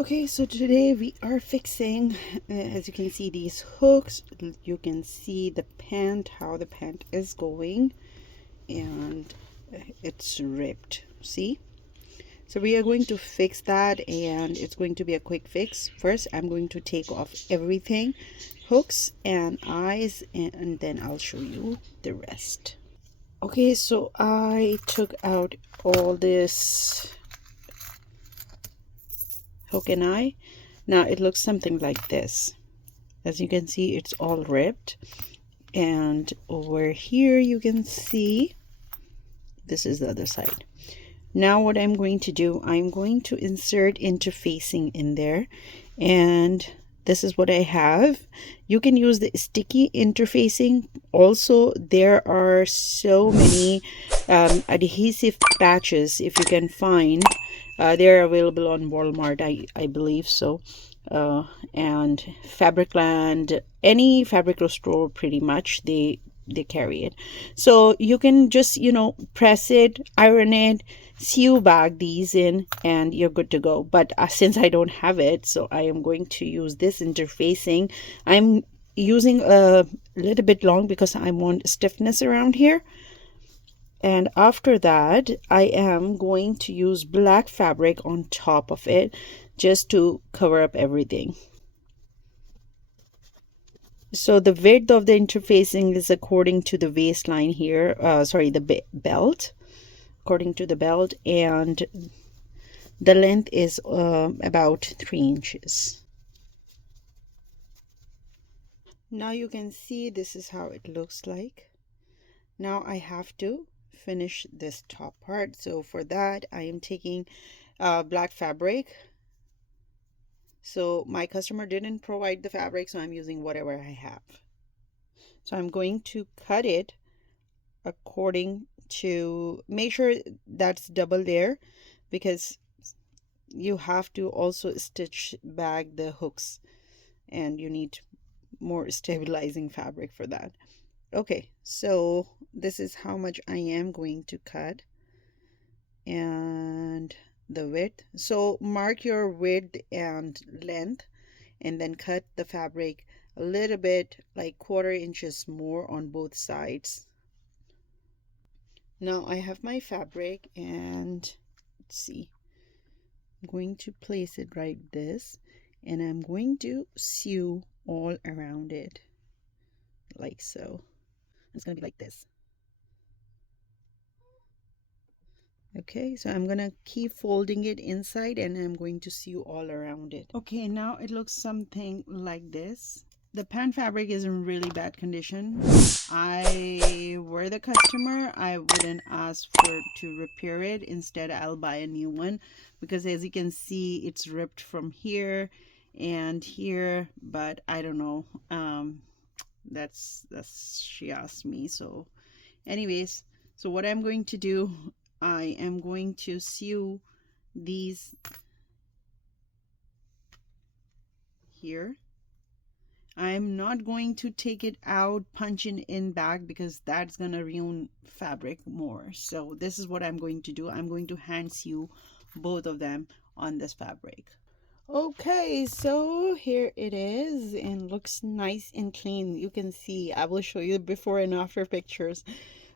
Okay, so today we are fixing, as you can see, these hooks. You can see the pant, how the pant is going, and it's ripped. See? So we are going to fix that, and it's going to be a quick fix. First, I'm going to take off everything, hooks and eyes, and then I'll show you the rest. Okay, so I took out all this hook and eye. Now it looks something like this. As you can see, it's all ripped, and over here you can see this is the other side. Now what I'm going to do, I'm going to insert interfacing in there, and this is what I have. You can use the sticky interfacing. Also, there are so many adhesive patches, if you can find. They're available on Walmart, I believe so. And Fabricland, any fabric store, pretty much they carry it. So you can just, press it, iron it, sew back these in, and you're good to go. But since I don't have it, so I am going to use this interfacing. I'm using a little bit long because I want stiffness around here. And after that, I am going to use black fabric on top of it just to cover up everything. So the width of the interfacing is according to the waistline here, the belt, according to the belt, and the length is about 3 inches. Now you can see this is how it looks like. Now I have to finish this top part. So for that, I am taking black fabric. So my customer didn't provide the fabric, so I'm using whatever I have. So I'm going to cut it according to, make sure that's double there, because you have to also stitch back the hooks, and you need more stabilizing fabric for that. Okay, so this is how much I am going to cut, and the width. So mark your width and length, and then cut the fabric a little bit, like 1/4 inches more on both sides. Now I have my fabric, and let's see, I'm going to place it right this, and I'm going to sew all around it like so. It's going to be like this. Okay, so I'm gonna keep folding it inside, and I'm going to sew all around it. Okay, now it looks something like this. The pant fabric is in really bad condition. I were the customer, I wouldn't ask for to repair it. Instead, I'll buy a new one, because as you can see, it's ripped from here and here, but I don't know. That's she asked me. So anyways, so what I'm going to do, I am going to sew these here. I'm not going to take it out, punching in back, because that's gonna ruin fabric more. So this is what I'm going to do. I'm going to hand sew both of them on this fabric. Okay, so here it is, and looks nice and clean. You can see, I will show you before and after pictures.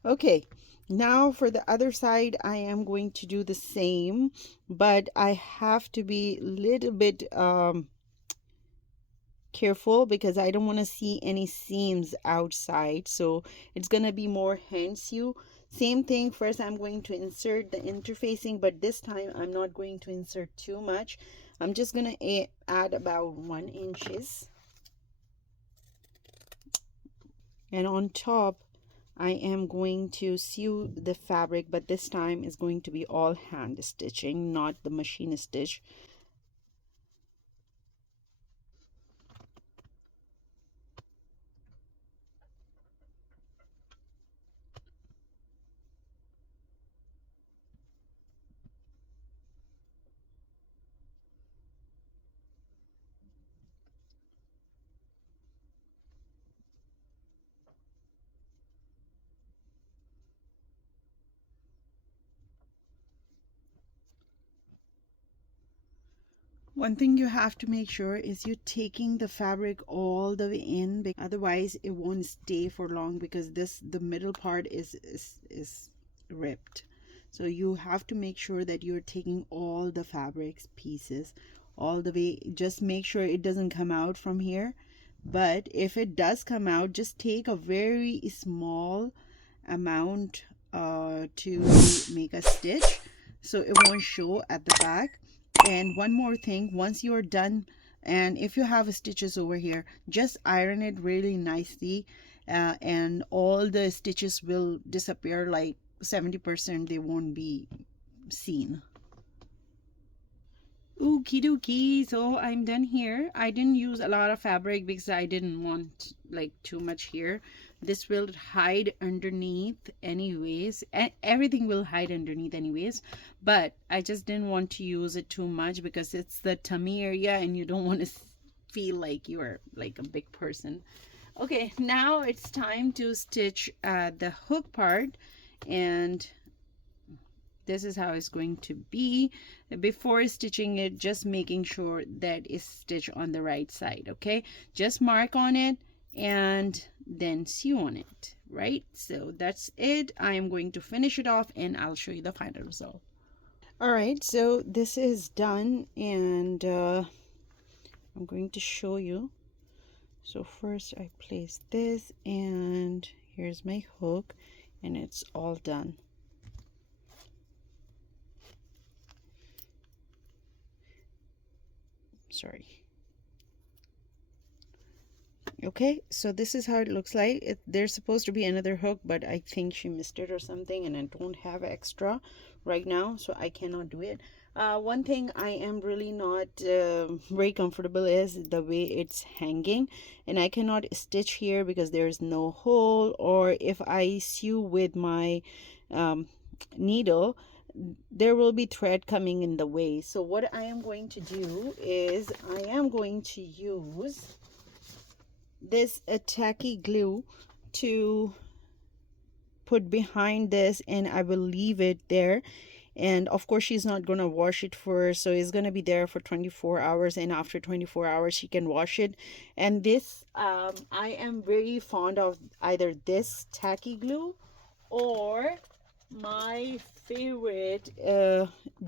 Okay, now for the other side, I am going to do the same, but I have to be a little bit careful, because I don't want to see any seams outside. So it's gonna be more hand sew. Same thing, first I'm going to insert the interfacing, but this time I'm not going to insert too much. I'm just gonna add about 1 inches, and on top I am going to sew the fabric, but this time is going to be all hand stitching, not the machine stitch. One thing you have to make sure is you're taking the fabric all the way in, otherwise it won't stay for long, because the middle part is ripped. So you have to make sure that you're taking all the fabrics pieces all the way. Just make sure it doesn't come out from here, but if it does come out, just take a very small amount to make a stitch so it won't show at the back. And one more thing, once you're done, and if you have stitches over here, just iron it really nicely, and all the stitches will disappear, like 70% they won't be seen. Okie dokie, so I'm done here. I didn't use a lot of fabric because I didn't want like too much here. This will hide underneath anyways, and everything will hide underneath anyways, but I just didn't want to use it too much because it's the tummy area and you don't want to feel like you're like a big person. Okay, now it's time to stitch the hook part, and this is how it's going to be. Before stitching it, just making sure that it's stitched on the right side. Okay, just mark on it and then sew on it, right? So that's it. I am going to finish it off and I'll show you the final result. All right, so this is done, and I'm going to show you. So first I place this, and here's my hook, and it's all done. Sorry. Okay, so this is how it looks like. There's supposed to be another hook, but I think she missed it or something, and I don't have extra right now, so I cannot do it. One thing I am really not very comfortable is the way it's hanging, and I cannot stitch here because there's no hole, or if I sew with my needle, there will be thread coming in the way. So what I am going to do is I am going to use this tacky glue to put behind this, and I will leave it there. And of course she's not gonna wash it first, so it's gonna be there for 24 hours, and after 24 hours she can wash it. And this I am very fond of either this tacky glue or my favorite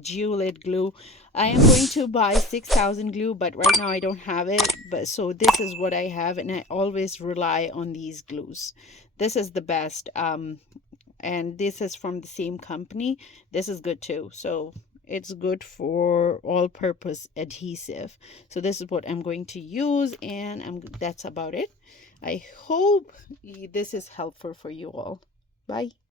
Gillette glue. I am going to buy 6,000 glue, but right now I don't have it. But so this is what I have, and I always rely on these glues. This is the best, and this is from the same company. This is good too, so it's good for all purpose adhesive. So this is what I'm going to use, and that's about it. I hope this is helpful for you all. Bye.